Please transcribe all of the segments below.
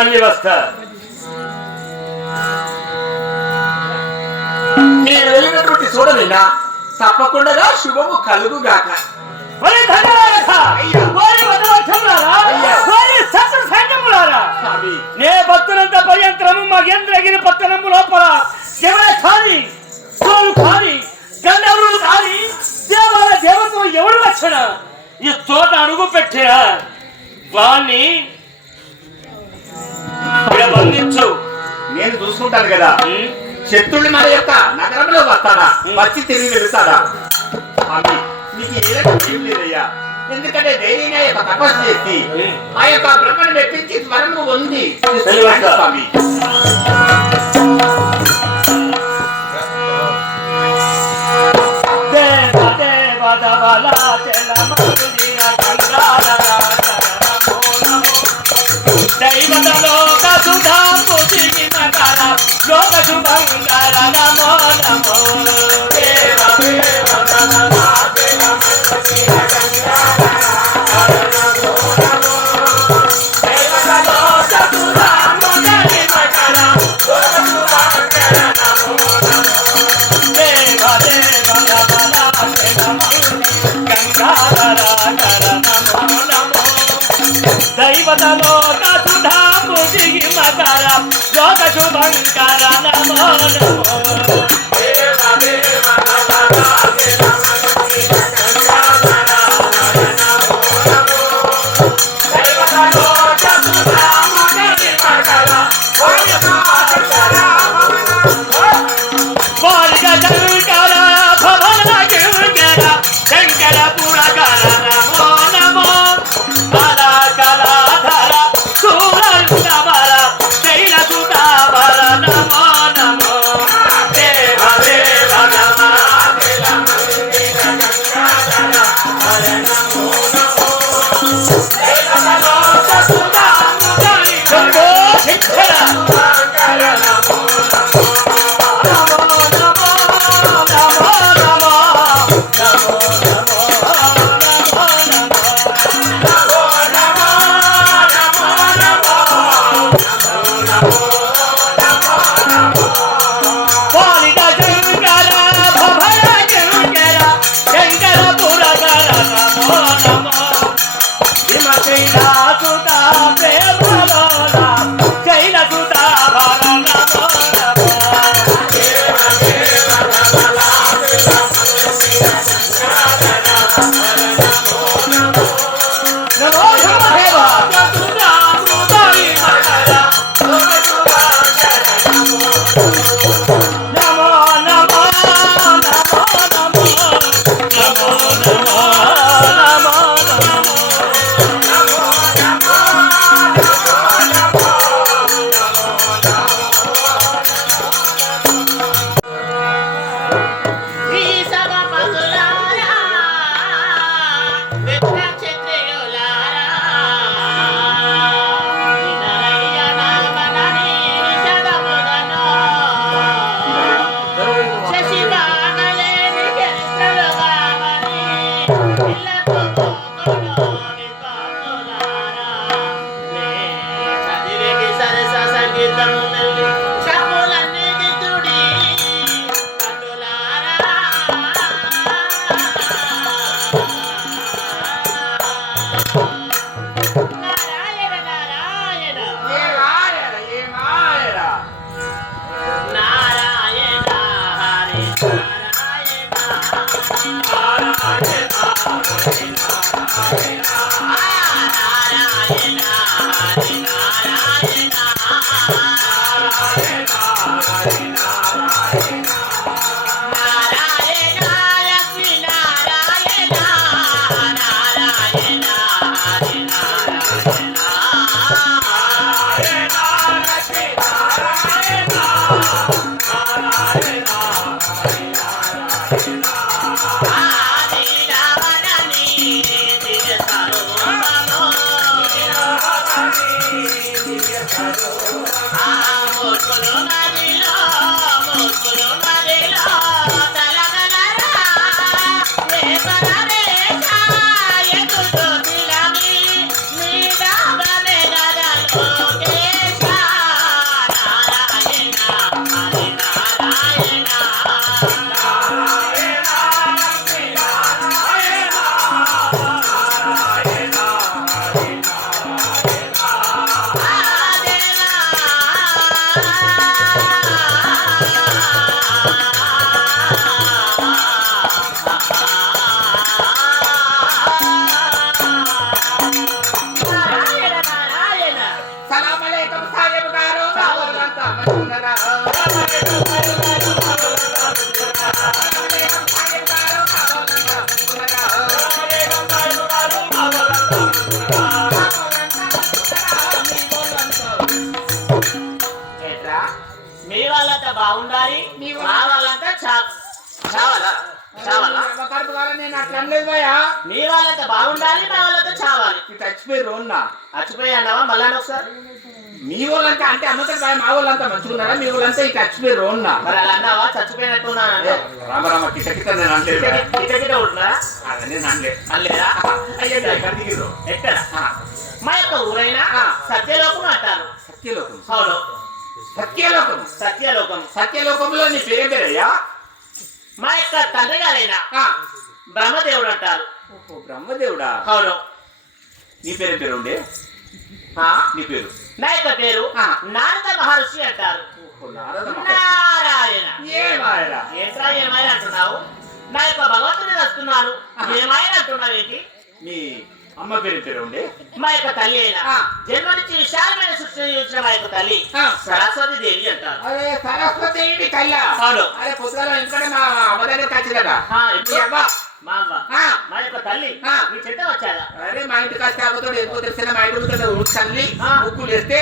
మళ్ళీ వస్తా నేను వెళ్ళినటువంటి చూడనిన్న తప్పకుండా శుభము కలుగు గాక నే భక్తులంతా పర్యంత్రము మా లేదా శత్రుడు మన యొక్క నగరంలో వస్తాడా? వచ్చి తిరిగి వెళ్తాడా నీకు ఎందుకంటే దేనిని ఆ యొక్క తపస్సు చేసి ఆ యొక్క బ్రహ్మను మెప్పించి స్వరము ఉంది స్వామి. దేవ దేవ లోక నమో నమో. దేవ దేవ నమ దేవ শুভঙ্কর নমো নমো మీ వాళ్ళంతా బాగుండాలి మా వాళ్ళంతా చావాలి. చచ్చిపోయి రోన్నా చచ్చిపోయి అన్నావా మళ్ళా ఒకసారి? మీ వాళ్ళంతా అంటే భయ మా వాళ్ళంతా మంచిగున్నారా మీ వాళ్ళంతా ఈ చచ్చిపోయి రోన్నా మరి అలా అన్నావా? చచ్చిపోయినట్టున్నాను రామ రామ కిట కిట నేను. గిట గిట ఉంటున్నా నేను అనలేదు. అనలేదా? అయ్యండి ఎక్కడ? మా యొక్క ఊరైనా. సత్యలోకం అంటారు. సత్యలోకం. అవును సత్యలోకం. సత్యలోకం. సత్యలోకంలో నీ పేరు పేరయ్యా మా యొక్క తండ్రి గారైన బ్రహ్మదేవుడు అంటారు. ఓహో, బ్రహ్మదేవుడా అవును నీ పేరు పేరు ఉండే ఆ? నీ పేరు నా యొక్క పేరు. నారద మహర్షి అంటారు. నారాయణ? ఏంట్రా ఏమైనా అంటున్నావు నా యొక్క భగవంతుని వస్తున్నాను. ఏమైనా అంటున్నావు ఏంటి మీ అమ్మ పేరు పేరు ఉండే మా యొక్క తల్లి అయిన. ఆ. జన్మ నుంచి విశాలమైన సృష్టి ఇచ్చిన మా యొక్క తల్లి. సరస్వతి దేవి అంటారు. అరే సరస్వతి ఇంటి కల్లా అవును. అరే పొద్దుగాల ఎందుకంటే మా అమ్మ దగ్గరికి వచ్చిందట మీ అవ్వ. మా యొక్క తల్లి. మీ చెట్ట వచ్చాదా? అరే మా ఇంటికి ఆగుతాడు ఎందుకో తెలిసిన మా ఇంటికి వస్తే ఉడుకు చల్లి ఆ. ముక్కులు వేస్తే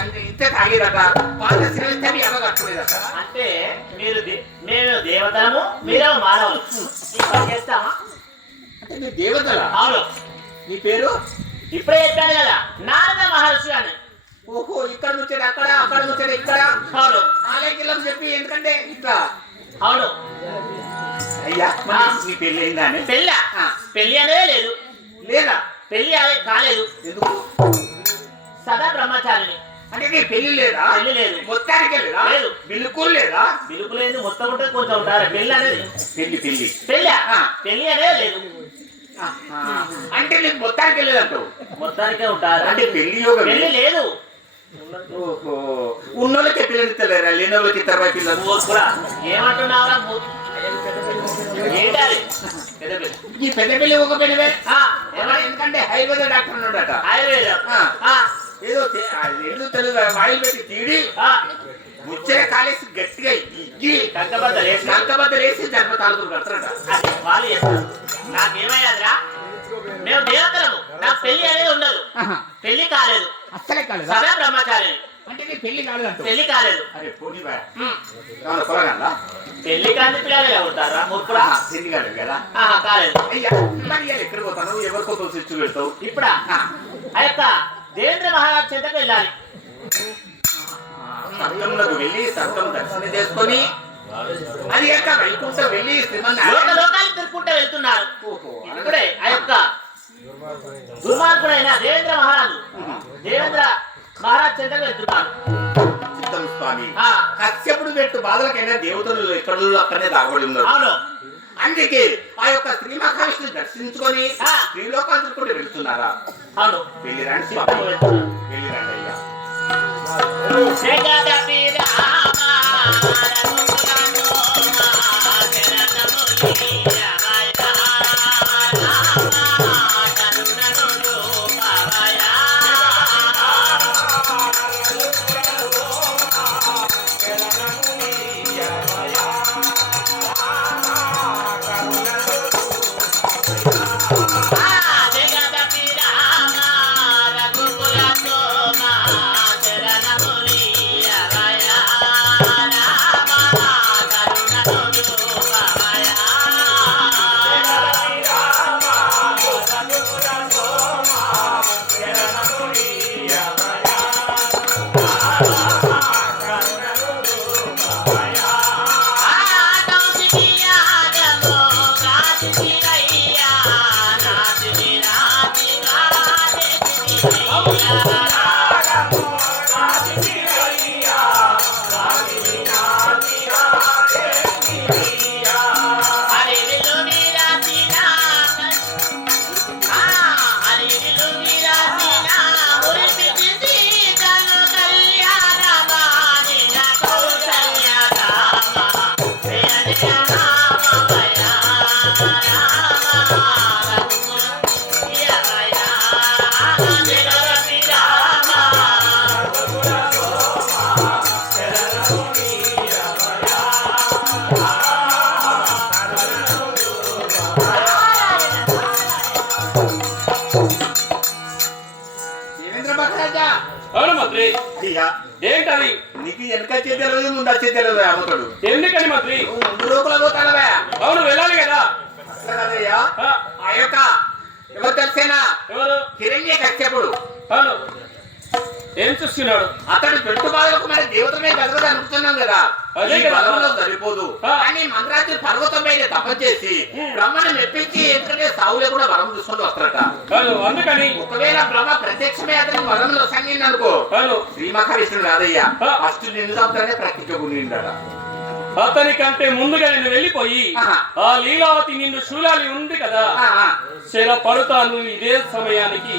అంత ఇస్తే తాగేదట. పాత మీ అమ్మ కట్టుకునేదట అంటే మీరు మేము దేవతలము మీరేమో మానవులు. చేస్తామా? అంటే దేవతలా? అవును. నీ పేరు? ఇప్పుడే చెప్పాను కదా నారద మహర్షి అని. ఓహో ఇక్కడ నుంచాడు అక్కడ అక్కడ నుంచాడు ఇక్కడ. అవును. ఆలయకిల్లం చెప్పి ఎందుకంటే ఇట్లా? అవును. అయ్యా నీ పెళ్ళి అయిందా అని? పెళ్ళ? ఆ. పెళ్ళి అనేది లేదు. లేదా? అదే కాలేదు. ఎందుకు? సదా బ్రహ్మచారిని అంటే నీ పెళ్ళి లేదా? పెళ్ళి లేదు. మొత్తానికి లేదా? లేదు. బిల్కుల్ లేదా? బిలుపు లేదు మొత్తం ఉంటే కొంచెం ఉంటారు పెళ్ళి అనేది పెళ్ళి పెళ్ళి. పెళ్ళ ఆ. పెళ్ళి అనేది లేదు. అంటే నీకు మొత్తానికి వెళ్ళేదంటావు మొత్తానికే ఉంటారు అంటే పెళ్ళి యోగం పెళ్ళి లేదు. ఉన్నోళ్ళకి పిల్లలు ఇస్తలేరా లేని వాళ్ళకి ఇద్దరు పిల్లలు పెద్ద ఈ పెద్ద పెళ్ళి ఒక పెళ్ళివే? ఎందుకంటే హైదరాబాద్ డాక్టర్ ఉన్నాడట. ఆ, ఏదో ఎందుకు తెలుగు వాయిల్ పెట్టి తీడి ఆ, ముచ్చట కాలేసి గట్టిగా ఇగ్గి కంకబద్దలు వేసి. నలకబద్దలు వేసి ధర్మ తాలూకు వాళ్ళు చేస్తారు. నాకేమైనదిరా? మేము దేవతలము. నాకు పెళ్ళి అనేది ఉండదు. పెళ్ళి కాలేదు. అస్సలే కాలేదా. సదా బ్రహ్మచారిని అంటే నీ పెళ్ళి కాలేదంటావు పెళ్ళి కాలేదు. అరే పోనీ పొరగాలా పెళ్ళి కాని పిల్లలు ఉంటారా? పెళ్ళి కాలేదు కదా. ఆహా, కాలేదు. అయ్యా మరి ఇవాళ ఎక్కడికి పోతాను? ఎవరికో పెడతావు? ఇప్పుడా? యొక్క దేవేంద్ర మహారాజ్ చెంతకు వెళ్ళాలి. సత్రంలోకి వెళ్ళి దర్శనం చేసుకొని అది యొక్క వైకుంఠం వెళ్ళి లోక లోకాలు వెళ్తున్నారు. ఇప్పుడే ఆ యొక్క దుర్మార్గుడైన దేవేంద్ర మహారాజు దేవేంద్ర మహారాజ్ చెంతకు వెళ్తున్నారు. చిత్తం స్వామి. ఆ, కశ్యపుడు పెట్టు బాధలకైనా దేవతలు ఎక్కడ అక్కడనే దాగబడి ఉన్నారు. అవును. అందుకే ఆ యొక్క శ్రీ మహావిష్ణు దర్శించుకొని కూడా వెళ్తున్నారా? అవును వెళ్ళి రండి రండి అయ్యా. అమ్మతాడు ఎందుకని మంత్రి? రూపంలో పోతానవా. అవును వెళ్ళాలి కదా. ఆ, యొక్క ఎవరు తెలిసేనా ఎవరు? హిరణ్య కశ్యపుడు అవును. ఏం చూస్తున్నాడు? అతడు పెట్టుబాలకు మరి దేవతమే కదగదు అనుకుంటున్నాం కదా. అదే. బలంలో సరిపోదు. కానీ మంత్రాజు పర్వతం మీద తపం చేసి బ్రహ్మను మెప్పించి ఎందుకంటే సావులే కూడా వరం చూసుకొని వస్తారట. అందుకని. ఒకవేళ బ్రహ్మ ప్రత్యక్షమే అతని వరంలో సంగింది అనుకో శ్రీ మహావిష్ణుడు కాదయ్యా ఆ. ఫస్ట్ నిన్ను చంపుతానే ప్రత్యేక నిండట అతనికంటే ముందుగా నేను వెళ్ళిపోయి. ఆ లీలావతి నిన్ను శూలాలి ఉంది కదా. శర పడుతాను ఇదే సమయానికి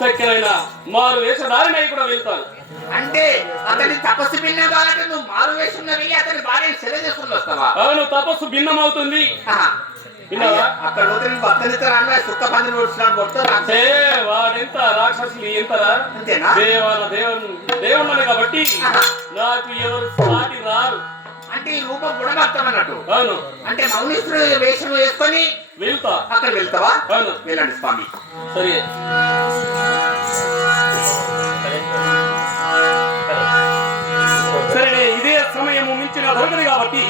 చక్కనైన మారు వేషధారినై కూడా వెళ్తాను అంటే అతని తపస్సు భిన్న నువ్వు మారు వేసుకున్న వెళ్ళి అతని భార్యను సెల చేసుకుని వస్తావా అవును తపస్సు భిన్నమవుతుంది ఆహా. విన్నావా? అక్కడ పోతే నీ భర్తనితో రాను సుక్క పందిని కొడుతున్నాడు కొడుతా ఏ వాడెంత రాక్షసులు ఎంతరా అంతేనా దేవాల దేవుడు కాబట్టి. నాకు ఎవరు సాటి రారు అంటే ఈ రూపం గుణభక్తం అన్నట్టు అవును. అంటే మౌనిస్తుడు వేషం వేసుకొని వెళ్తా. అక్కడ వెళ్తావా? అవును. వెళ్ళండి స్వామి. సరే. సరే ఇదే సమయము మించిన దొరకదు కాబట్టి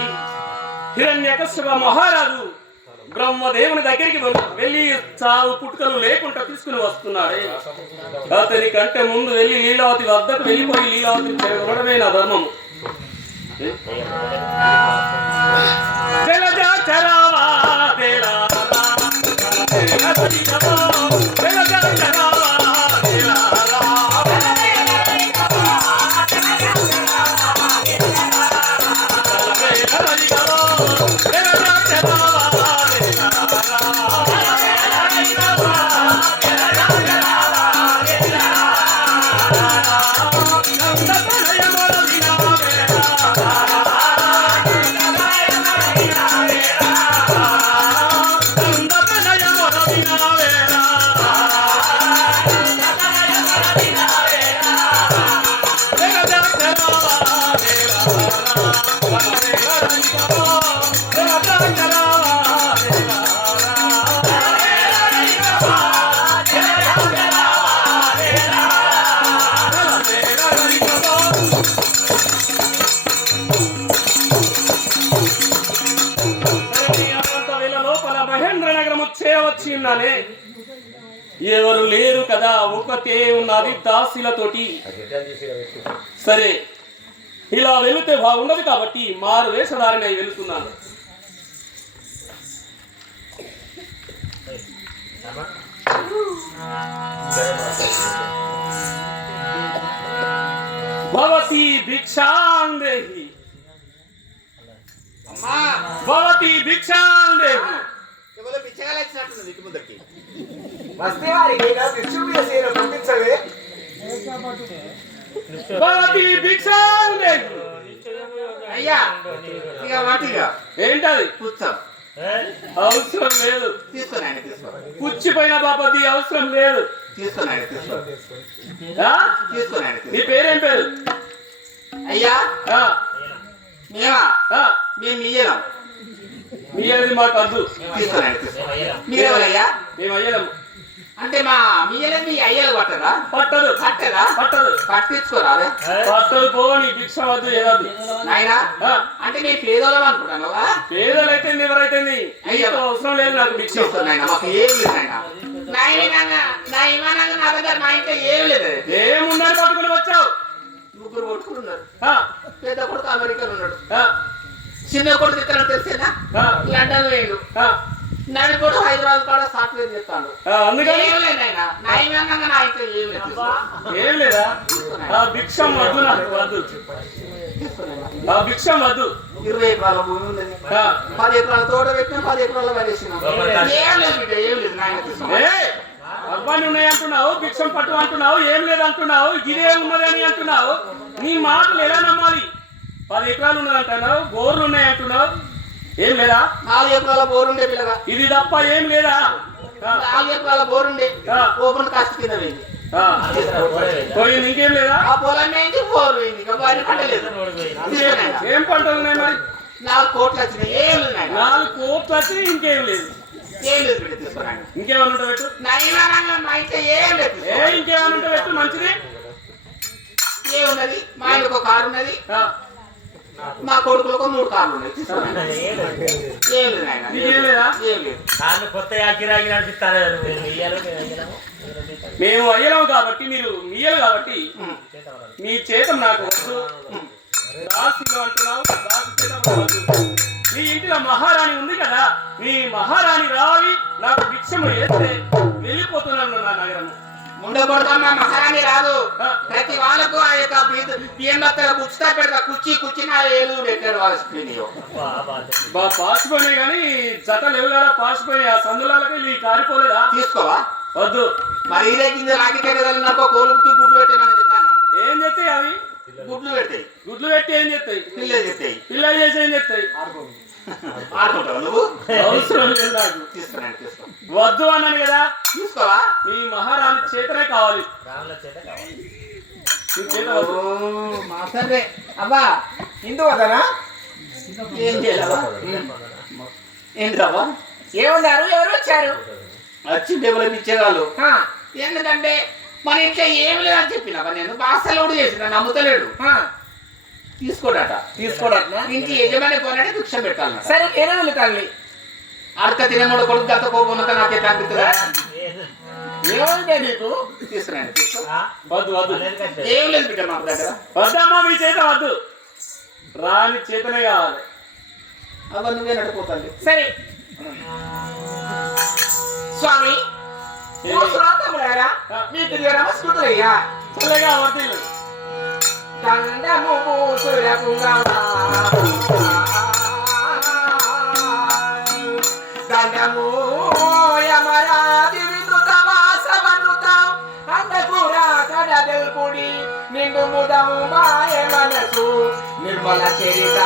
హిరణ్యకశ్యప మహారాజు బ్రహ్మదేవుని దగ్గరికి వెళ్- వెళ్ళి చావు పుట్టుకలు లేకుండా తీసుకుని వస్తున్నాడే. అతని కంటే ముందు వెళ్ళి లీలావతి వద్దకు వెళ్ళిపోయి లీలావతిని చూడడమే నా ధర్మము. జలజాచరావా దేలారా, ఒకతే ఉన్నది దాసులతోటి. సరే ఇలా వెళితే బాగుండదు కాబట్టి మారు వేషధారినై వెళుతున్నాను. భవతి భిక్షాందేహి. భవతి భిక్షాందేహి. పిచ్చగాలు వచ్చినట్టున్నది ఇటు ముందరికి. వస్తే వారికి నా భిక్షుడు చేసిన పంపించవే. భవతి భిక్షాందేహి అయ్యా ఇక వాటిగా. ఏంటది? కూర్చో. అవసరం లేదు. పుచ్చిపోయిన బాపతి అవసరం లేదు. నీ పేరేం పేరు? అయ్యా మేమా? ఆ, మేము ఇయ్యలేం. మీ అది మాకు అద్దు ఆయన తీసుకో. మేము అయ్యలేము అంటే మా మీ అయ్యలు పట్టదా పట్టదు పట్టదా పట్టదు పట్టించుకోరా అదే పట్టదు పో నీ భిక్ష వద్దు నాయనా ఆ, అంటే మీ పేదోళం అనుకుంటాను పేదలైతే ఎవరైతే నీతో అవసరం లేదు నాకు భిక్ష తీసుకొని ఆయన మాకు ఏం లేదు ఆయన నా ఇమానంగా నా ఇమానంగా నా దగ్గర మా ఇంట్లో ఏం లేదు. ఏముందని పట్టుకుని వచ్చావు? ముగ్గురు కొట్టుకున్నారు పెద్ద కొడుకు అమెరికాలో ఉన్నాడు. ఆ, చిన్న కొడుకు ఇక్కడ తెలిసేనా? ఆ, లండన్ వేయండు కొడుకు హైదరాబాద్ కాడ సాఫ్ట్వేర్ చెప్తాడు ఆ, అందుకని ఏం లేదు ఆయన నా ఇమానంగా నా ఇంట్లో ఏం లేదు. ఏం లేదా? ఆ భిక్షం వద్దు నాకు వద్దు. తీసుకొని ఆయన. ఆ భిక్షం వద్దు. ఇరవై ఎకరాల భూమి ఉన్నది ఆ, పది ఎకరాల తోట పెట్టినా పది ఎకరాల ఏం లేదు బిడ్డ ఏం లేదు నాయన. తీసుకో ఏ అబ్బాయి ఉన్నాయి అంటున్నావు భిక్షం పట్టు అంటున్నావు ఏం లేదు అంటున్నావు ఇదే ఉన్నదని అంటున్నావు. నీ మాటలు ఎలా నమ్మాలి? పది ఎకరాలు ఉన్నది అంటున్నావు బోర్లు ఉన్నాయి అంటున్నావు ఏం లేదా? నాలుగు ఎకరాల బోరుండే పిల్లగా ఇది తప్ప ఏం లేదా? నాలుగు ఎకరాల బోరుండే ఆ. ఓపెన్ కాస్ట్ కింద పోయింది. పోయింది ఇంకేం లేదా? ఆ పొలం ఏంటి బోరు పోయింది. వరి తీసుకొని ఆయన. ఏం పంటలు ఉన్నాయి మరి? నాలుగు కోట్లు వచ్చినాయి. ఏం లేదు నాయన నాలుగు కోట్లు వచ్చి ఇంకేం లేదు. ఏం లేదు ఉంటే పెట్టు. నా ఇమానంగా మా ఇంట్లో ఏం లేదు ఏ ఇంకేమన్నా ఉంటే పెట్టు మంచిది. ఏమున్నది? మా ఆయనకు ఒక కారు ఉన్నది. మా కొడుకులకు మూడు కార్లు ఉన్నాయి. మేము అయ్యలం కాబట్టి మీరు మీయలు కాబట్టి. మీ చేతం నాకు వద్దు. దాసిలో అంటున్నావు దాసి చేతం మీ ఇంటిలో మహారాణి ఉంది కదా మీ మహారాణి రావి నాకు భిక్షము వేస్తే వెళ్ళిపోతున్నాను నా నగరం ముందు కొడుకమ్మ మహారాణి రాదు. ప్రతి వాళ్ళకు ఆ యొక్క బియ్యం బత్తల బుక్స్తా పెడతా. కుర్చీ కుర్చీ నా ఏలు వాళ్ళ బా, బా పాసిపోయినాయి కానీ జత లేవు కదా పాసిపోయినాయి. ఆ సందులాలకి నీ కారిపోలేదా? తీసుకోవా? వద్దు. మరి ఇదే కింద రాకెట్ ఎగదలినాకో కోలుకి గుడ్లు పెట్టేమని చెప్తాను? ఏం చెప్తాయి అవి? గుడ్లు పెడతాయి గుడ్లు పెట్టి ఏం చెప్తాయి? పిల్లలు చెప్తాయి. పిల్లలు చేసి ఏం చెప్తాయి? ఆడుకుంటావు నువ్వు? అవసరం లేదు నాకు. తీసుకురండి తీసుకో. వద్దు అన్నాను కదా. తీసుకోవా? మీ మహారాణి చేతనే కావాలి. రాళ్ళ చేత కావాలి. నీ చేత ఓ, వద్దు మా సరే అబ్బా ఇందు వదనా ఏం ఏంటబ్బా ఏమన్నారు? ఎవరు వచ్చారు? వచ్చి డెవలప్ ఇచ్చేవాళ్ళు ఆ, ఎందుకంటే మన ఇంట్లో ఏమి లేదని చెప్పినా నేను బాసలోడు చేసిన నమ్ముతలేడు. ఆ, తీసుకోడట. తీసుకోడట్నా ఇంటి యజమాని పోరాడే భిక్ష పెట్టాలన్నట సరే నేను వెళ్తాను అర్క తినముడు కొడుకు గత కోపమునక నాకు? ఏముంది నీకు? తీసుకురండి? వద్దు వద్దు? ఏం లేదు బిడ్డ మాకు దగ్గర. వద్దమ్మా మీ చేత వద్దు. రాని చేతనే కావాలి. అవ్వ నువ్వే నడిపోతాండి సరే. స్వామి మీకు నమస్కృతులయ్యా చల్లగా వర్తిల్లు దండము మూసురపుంగమా. దండము యమరాజి వినుత వాసవనుత కడదెల్పుడి నిండు ముదము మాయ మనసు నిర్మల చరిత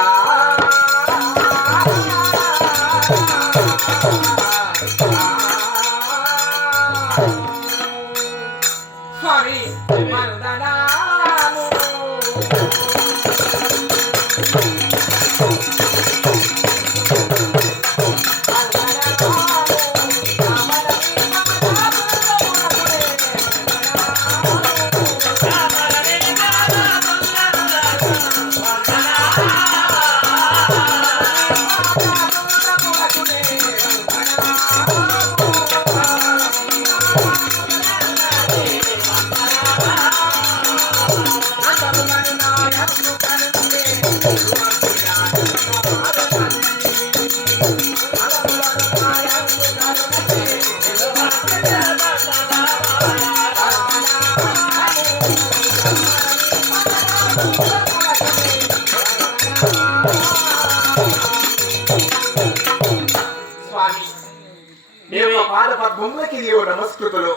పాద పద్మములకి దేవు నమస్కృతులు.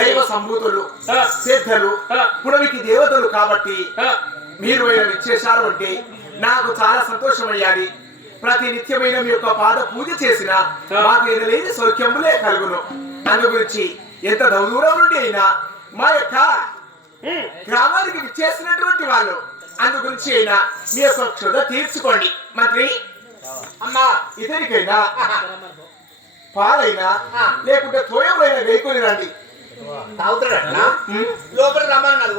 దైవ సంభూతులు సిద్ధలు పుడవికి దేవతలు కాబట్టి మీరు ఆయన విచ్చేశారు అంటే నాకు చాలా సంతోషమయ్యాది. ప్రతి నిత్యమైన మీ యొక్క పాద పూజ చేసిన మాకు ఎనలేని సౌఖ్యములే కలుగును. అందు గురించి ఎంత దూరం నుండి అయినా మా యొక్క గ్రామానికి విచ్చేసినటువంటి వాళ్ళు అందు గురించి అయినా మీ యొక్క క్షుధ తీర్చుకోండి. మంత్రి అమ్మా ఇతనికైనా పాలైనా లేకుంటే తోయమైనా వేయకొని రండి తాగుతాడట. లోపల రమ్మన్నది